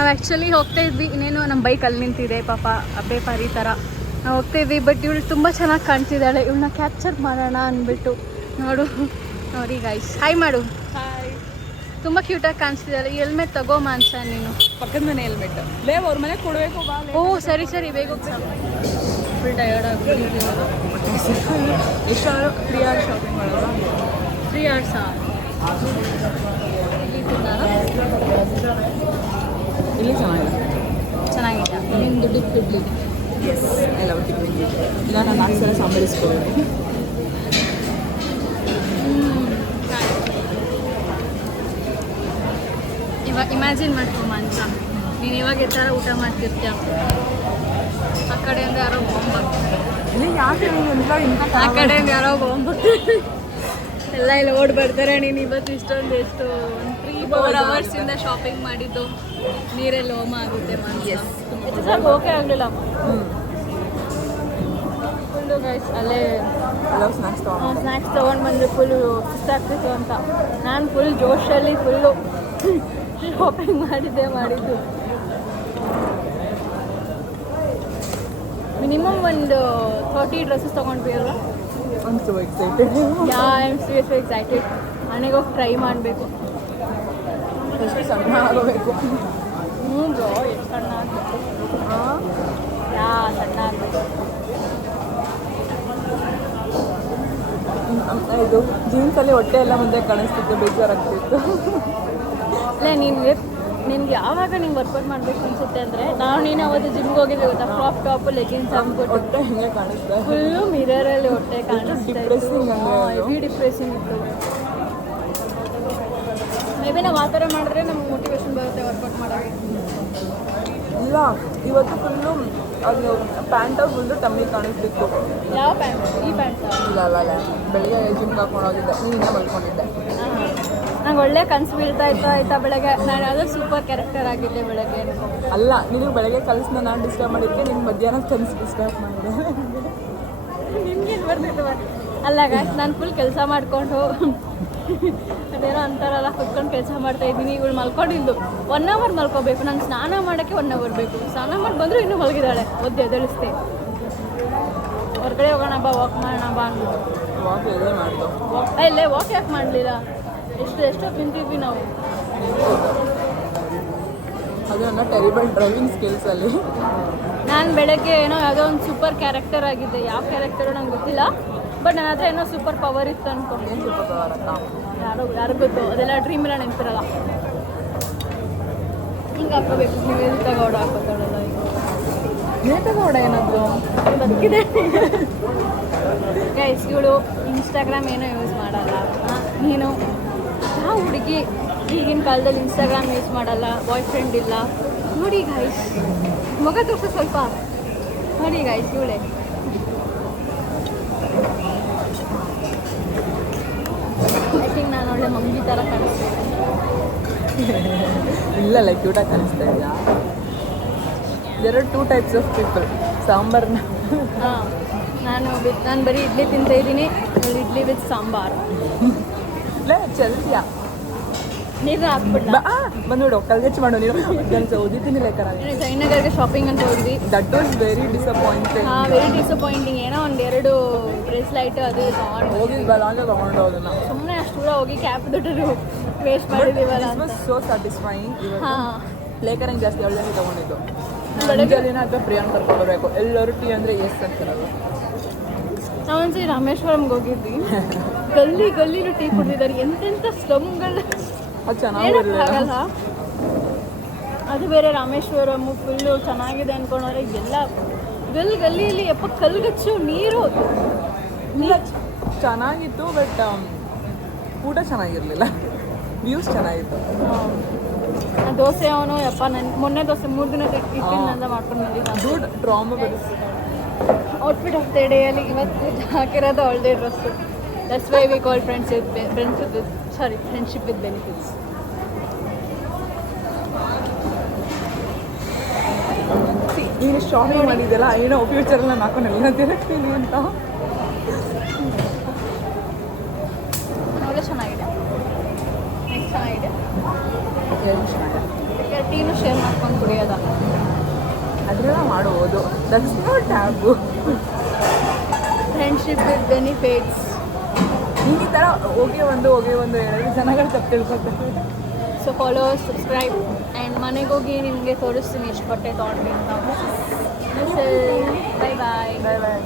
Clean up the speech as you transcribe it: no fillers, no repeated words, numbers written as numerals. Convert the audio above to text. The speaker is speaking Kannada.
ನಾವು ಆ್ಯಕ್ಚುಲಿ ಹೋಗ್ತಾ ಇದ್ವಿ, ಇನ್ನೇನು ನಮ್ಮ ಬೈಕ್ ಅಲ್ಲಿ ನಿಂತಿದೆ ಪಾಪ ಅಬ್ಬೆ ಪಾರಿ ಥರ ನಾವು ಹೋಗ್ತಾ ಇದ್ವಿ. ಬಟ್ ಇವಳು ತುಂಬ ಚೆನ್ನಾಗಿ ಕಾಣ್ತಿದ್ದಾಳೆ, ಇವಳನ್ನ ಕ್ಯಾಪ್ಚರ್ ಮಾಡೋಣ ಅಂದ್ಬಿಟ್ಟು. ನೋಡಿ ಗೈಸ್, ಹಾಯ್ ಮಾಡು. ಹಾಯ್. ತುಂಬ ಕ್ಯೂಟಾಗಿ ಕಾಣಿಸ್ತಿದ್ದಾಳೆ. ಈ ಹೆಲ್ಮೆಟ್ ತಗೋ ಮಾನ್ಸ ನೀನು. ಪಕ್ಕದ ಮನೆ ಹೆಲ್ಮೆಟ್ ಬೇಗ ಅವ್ರ ಮನೆ ಕೊಡಬೇಕು ಬಾ. ಓ ಸರಿ ಬೇಗ ಫುಲ್ ಟಯರ್ಡ್ ಆಗ್ಬಿಟ್ಟಿದ್ದೀವಿ. ಎಷ್ಟು 3 hours ಶಾಪಿಂಗ್ ಮಾಡೋಣ. 3 hours ಇಲ್ಲಿ ಚೆನ್ನಾಗಿದೆ. ನಿಮ್ಮದು ಡಿಪ್ ಇಡ್ಲಿ ಎಲ್ಲ ಒಟ್ಟಿಗೆ ಇಲ್ಲ, ನಾನು 4 ಸಲ ಸಾಂಬಾರಿಸ್ಕೊಳ್ಳಿ. ಇವಾಗ ಇಮ್ಯಾಜಿನ್ ಮಾಡ್ಕೊ ಮಾನ್ಸ, ನೀನು ಇವಾಗ ಈ ಥರ ಊಟ ಮಾಡ್ತಿರ್ತೀಯ, ಆ ಕಡೆಯಿಂದ ಯಾರೋ ಬಾಂಬ್ ಆಗ್ತಾರೆ, ಆ ಕಡೆಯಿಂದ ಯಾರೋ ಬಾಂಬ್ ಆಗ್ತಾರೆ, ಎಲ್ಲ ಇಲ್ಲಿ ಓಡ್ ಬರ್ತಾರೆ. ನೀನು ಇವತ್ತು ಇಷ್ಟೊಂದು ಎಷ್ಟು 3-4 ಅವರ್ಸಿಂದ ಶಾಪಿಂಗ್ ಮಾಡಿದ್ದು ನೀರಲ್ಲಿ ಹೋಮ ಆಗುತ್ತೆ ಮಾನ್ಸ. ಓಕೆ ಆಗಲಿಲ್ಲ ಫುಲ್ಲು ಗೈಸ್. ಅಲ್ಲೇ ಸ್ನ್ಯಾಕ್ಸ್ ತೊಗೊಂಡು ಬಂದರೆ ಫುಲ್ಲು ಸುಸ್ತಾಗ್ತಿತ್ತು ಅಂತ ನಾನು ಫುಲ್ ಜೋಶಲ್ಲಿ ಫುಲ್ಲು ಶಾಪಿಂಗ್ ಮಾಡಿದ್ದು. ಮಿನಿಮಮ್ ಒಂದು 30 ಡ್ರೆಸ್ಸಸ್ ತೊಗೊಂಡ್ವಿ ಅಲ್ವಾ. I'm so excited. Yeah, I'm seriously excited. ಮನೆಗೆ ಹೋಗಿ ಟ್ರೈ ಮಾಡಬೇಕು. ಎಷ್ಟು ಸಣ್ಣ ಆಗಬೇಕು. ಬ್ರೋ, ಎಷ್ಟು ಸಣ್ಣ ಆಗಬೇಕು. ಸಣ್ಣ ಆಗಬೇಕು. ಇದು ಜೀನ್ಸಲ್ಲಿ ಹೊಟ್ಟೆ ಎಲ್ಲ ಮುಂದೆ ಕಾಣಿಸ್ತಿತ್ತು, ಬೇಜಾರಾಗ್ತಿತ್ತು. ಇಲ್ಲ ನಿನ್ಗೆ ಯಾವಾಗ ನಿಂಗೆ ವರ್ಕೌಟ್ ಮಾಡಬೇಕು ಅನ್ಸುತ್ತೆ ಅಂದರೆ, ನೀನು ಅವತ್ತು ಜಿಮ್ಗೆ ಹೋಗಿದ್ದೆ ಗೊತ್ತಾ, ಕ್ರಾಪ್ ಟಾಪು ಲೆಗಿನ್ಸ್ ಹಾಕ್ಬಿಟ್ಟು ಹೊಟ್ಟೆ ಹೆಂಗೆ ಕಾಣಿಸ್ತಾ ಫುಲ್ಲು ಮಿರರಲ್ಲಿ ಹೊಟ್ಟೆ ಕಾಣಿಸ್ತಾ ಇತ್ತು. ಹೆವಿ ಡಿಪ್ರೆಸಿಂಗ್ ಇತ್ತು. ಮೇ ಬಿ ನಾವು ಆ ಥರ ಮಾಡಿದ್ರೆ ನಮ್ಗೆ ಮೋಟಿವೇಶನ್ ಬರುತ್ತೆ ವರ್ಕೌಟ್ ಮಾಡೋಕ್ಕೆ. ಇಲ್ಲ, ಇವತ್ತು ಫುಲ್ಲು ಅದು ಪ್ಯಾಂಟ್ ಫುಲ್ಲು ಟಮ್ಮಿ ಕಾಣಿಸ್ತಿತ್ತು. ಯಾವ ಪ್ಯಾಂಟ್? ಈ ಪ್ಯಾಂಟ್? ಇಲ್ಲ ಬೆಳಿಗ್ಗೆ ಜಿಮ್ಗೆ ಹಾಕೊಂಡು ಹೋಗಿದ್ದೆ, ನೀನು ಇನ್ನೂ ಮಲ್ಕೊಂಡಿದ್ದೆ. ನಂಗೆ ಒಳ್ಳೆ ಕನಸು ಬೀಳ್ತಾ ಆಯ್ತಾ ಬೆಳಗ್ಗೆ. ನಾನು ಯಾವುದೋ ಸೂಪರ್ ಕ್ಯಾರೆಕ್ಟರ್ ಆಗಿದ್ದೆ ಬೆಳಗ್ಗೆ. ಅಲ್ಲ, ನಿನಗೆ ಬೆಳಗ್ಗೆ ಕನಸನ್ನ ನಾನು ಡಿಸ್ಟರ್ಬ್ ಮಾಡಿದ್ದೆ, ನಿನ್ನ ಮಧ್ಯಾಹ್ನ ಕನಸು ಡಿಸ್ಟರ್ಬ್ ಮಾಡಿದೆ. ನಿನ್ಗೇನು ಬರ್ತಿತ್ತು ಅಲ್ಲ ಗಾಯ್ಸ್, ನಾನು ಫುಲ್ ಕೆಲಸ ಮಾಡಿಕೊಂಡು ಅದೇನೋ ಅಂತಾರಲ್ಲ, ಕುತ್ಕೊಂಡು ಕೆಲಸ ಮಾಡ್ತಾ ಇದ್ದೀನಿ. ಇವಳು ಮಲ್ಕೊಂಡಿದ್ದು 1 hour ಮಲ್ಕೋಬೇಕು. ನಾನು ಸ್ನಾನ ಮಾಡೋಕ್ಕೆ 1 hour ಬೇಕು. ಸ್ನಾನ ಮಾಡಿ ಬಂದರೂ ಇನ್ನೂ ಮಲಗಿದ್ದಾಳೆ. ಎದ್ದೇಳಿಸ್ದೆ, ಹೊರಗಡೆ ಹೋಗೋಣ ಬಾ, ವಾಕ್ ಮಾಡೋಣ ಬಾ ಅಂದ್ಬಿಟ್ಟು. ವಾಕ್ ಎಲ್ಲೇ ಮಾಡ್ದು? ಇಲ್ಲೇ ವಾಕ್ ಯಾಕೆ ಮಾಡಲಿಲ್ಲ? ಎಷ್ಟೋ ತಿಂತಿದ್ವಿ ನಾವು. ಅದು ನನ್ನ ಟೆರಿಬಲ್ ಡ್ರೈವಿಂಗ್ ಸ್ಕಿಲ್ಸಲ್ಲಿ. ನಾನು ಬೆಳಗ್ಗೆ ಏನೋ ಯಾವುದೋ ಒಂದು ಸೂಪರ್ ಕ್ಯಾರೆಕ್ಟರ್ ಆಗಿದ್ದೆ. ಯಾವ ಕ್ಯಾರೆಕ್ಟರು ನಂಗೆ ಗೊತ್ತಿಲ್ಲ, ಬಟ್ ನನ್ನ ಹತ್ರ ಏನೋ ಸೂಪರ್ ಪವರ್ ಇತ್ತು ಅನ್ಕೊಂಡು. ಏನು ಸೂಪರ್ ಪವರ್ ಅಂತ ಯಾರು ಗೊತ್ತು, ಅದೆಲ್ಲ ಡ್ರೀಮ್ ಎಲ್ಲ ನೆನಪಿರಲ್ಲ. ಹಿಂಗೆ ಹಾಕೋಬೇಕು, ನೀವು ತಗೋಡ ಹಾಕೋತಾಳಲ್ಲ. ಈಗ ತಗೋಡ ಏನಾದರೂ ಬದುಕಿದೆ. ಗೈಸ್, ಇವಳು ಇನ್ಸ್ಟಾಗ್ರಾಮ್ ಏನೋ ಯೂಸ್ ಮಾಡಲ್ಲ. ನೀನು ಯಾವ ಹುಡುಗಿ ಈಗಿನ ಕಾಲದಲ್ಲಿ ಇನ್ಸ್ಟಾಗ್ರಾಮ್ ಯೂಸ್ ಮಾಡಲ್ಲ, ಬಾಯ್ ಫ್ರೆಂಡ್ ಇಲ್ಲ? ನೋಡಿ ಗೈಸ್, ಮುಖ ತೋರಿಸೋ ಸ್ವಲ್ಪ. ನೋಡಿ ಗೈಸ್, ಇವಳೆ ಐ ಥಿಂಕ್ ನಾನು ಒಳ್ಳೆ ಮಮ್ಮಿ ಥರ ಕಾಣಿಸ್ತೀನಿ. ಇಲ್ಲ ಕ್ಯೂಟಾಗಿ ಕಾಣಿಸ್ತಾ ಇದೆಯಾ? There are 2 types of people. ಸಾಂಬಾರ್ನ ನಾನು ಬರೀ ಇಡ್ಲಿ ತಿಂತಾ ಇದ್ದೀನಿ. ಇಡ್ಲಿ ವಿತ್ ಸಾಂಬಾರು. ಇಲ್ಲ ಚಲ್ತಿಯಾ, ನೀರನ್ನ ಹಾಕ್ಬಿಟ್ಟ ಬಂದ್ಬಿಡು, ಕಲ್ಗೆಚ್ಚು ಮಾಡು. ನೀನು ಓದಿದ್ದೀನಿ ಲೆಕ್ಕರ. ಜಯನಗರ್ಗೆ ಶಾಪಿಂಗ್ ಅಂತ ಹೋದ್ವಿ. That was very disappointing. Very disappointing. ಏನೋ 1-2 ಬ್ರೇಸ್ಲೈಟ್ ಅದು ತೊಗೊಂಡು ಹೋಗಿದ್ವಲ್ಲ ಹಂಗೆ ತೊಗೊಂಡು ಹೋದನ್ನ. ಸುಮ್ಮನೆ ಅಷ್ಟು ದೂರ ಹೋಗಿ ಕ್ಯಾಬ್ ದುಡ್ಡು ವೇಸ್ಟ್ ಮಾಡಿದ್ದೀವಲ್ಲ ಅಂತ. So satisfying. ಹಾಂ, ಲೇಖರಂಗೆ ಜಾಸ್ತಿ ಒಳ್ಳೆ ತೊಗೊಂಡಿದ್ದು. ಬೆಳಗ್ಗೆಲಿನ ಅಥವಾ ಪ್ರಿಯಾಂಕ್ ಕರ್ಕೊಂಡು ಬರಬೇಕು. ಎಲ್ಲರೂ ಟೀ ಅಂದರೆ ಎಸ್ ಅಂತಾರಲ್ಲ. ನಾವೊಂದ್ಸರಿ ರಾಮೇಶ್ವರಂಗೆ ಹೋಗಿದ್ವಿ. ಗಲ್ಲಿಲೂ ಟೀ ಕುಡಿದಿದ್ದಾರೆ. ಎಂತೆಂಥ ಸ್ಲಮ್ಗಳು, ಅದು ಚೆನ್ನಾಗಿರಲಿಲ್ಲ. ಅದು ಬೇರೆ ರಾಮೇಶ್ವರಂ ಫುಲ್ಲು ಚೆನ್ನಾಗಿದೆ ಅಂದ್ಕೊಂಡ್ರೆ ಎಲ್ಲ ಗಲ್ಲಿಯಲ್ಲಿ ಕಲ್ಗಚ್ಚು ನೀರು ಚೆನ್ನಾಗಿತ್ತು. ಬಟ್ ಊಟ ಚೆನ್ನಾಗಿರಲಿಲ್ಲ. ವ್ಯೂಸ್ ಚೆನ್ನಾಗಿತ್ತು. ದೋಸೆ ಅವನು ಮೊನ್ನೆ ದೋಸೆ 3 ದಿನ ಟಿಫಿನ್ ಮಾಡ್ಕೊಂಡು ಬಂದಿದ್ದ. ಗುಡ್ ಟ್ರಾಮಾ ಬರುತ್ತೆ. ಔಟ್ಫಿಟ್ ಆಫ್ ದ ಡೇಯಲ್ಲಿ ಇವತ್ತು ಹಾಕಿರೋದು ಆಲ್ಡೆ dress. That's why we call friendship with benefits. ನೀನು ಶಾಪಿಂಗ್ ಮಾಡಿದ್ದೆಲ್ಲ ಏನೋ ಫ್ಯೂಚರಲ್ಲಿ ನಾನು ಹಾಕೊಂಡು ಎಲ್ಲ ತಿರುಗ್ತೀನಿ ಅಂತ. ಒಳ್ಳೆ ಚೆನ್ನಾಗಿದೆ. ನೆಕ್ಸ್ಟ್ ಚೆನ್ನಾಗಿದೆ. ಏನು ಚೆನ್ನಾಗಿದೆ? ಟೀನು ಶೇರ್ ಮಾಡ್ಕೊಂಡು ಕುಡಿಯೋದ. ಅದೆಲ್ಲ ಮಾಡ್ಬೋದು. That's not taboo. Friendship with benefits. ಈ ಥರ ಹೋಗಿ ಒಂದು ಹೇಳಿದ್ರೆ ಜನಗಳು ತಪ್ಪು ತಿಳ್ಕೊತಾರೆ. ಸೊ ಫಾಲೋವರ್ಸ್, ಸಬ್ಸ್ಕ್ರೈಬ್ ಆ್ಯಂಡ್ ಮನೆಗೆ ಹೋಗಿ ನಿಮಗೆ ತೋರಿಸ್ತೀನಿ ಎಷ್ಟು ಬಟ್ಟೆ ತೊಗೊಂಡ್ರಿ ಅಂತ. Bye bye. ಬಾಯ್ ಬಾಯ್.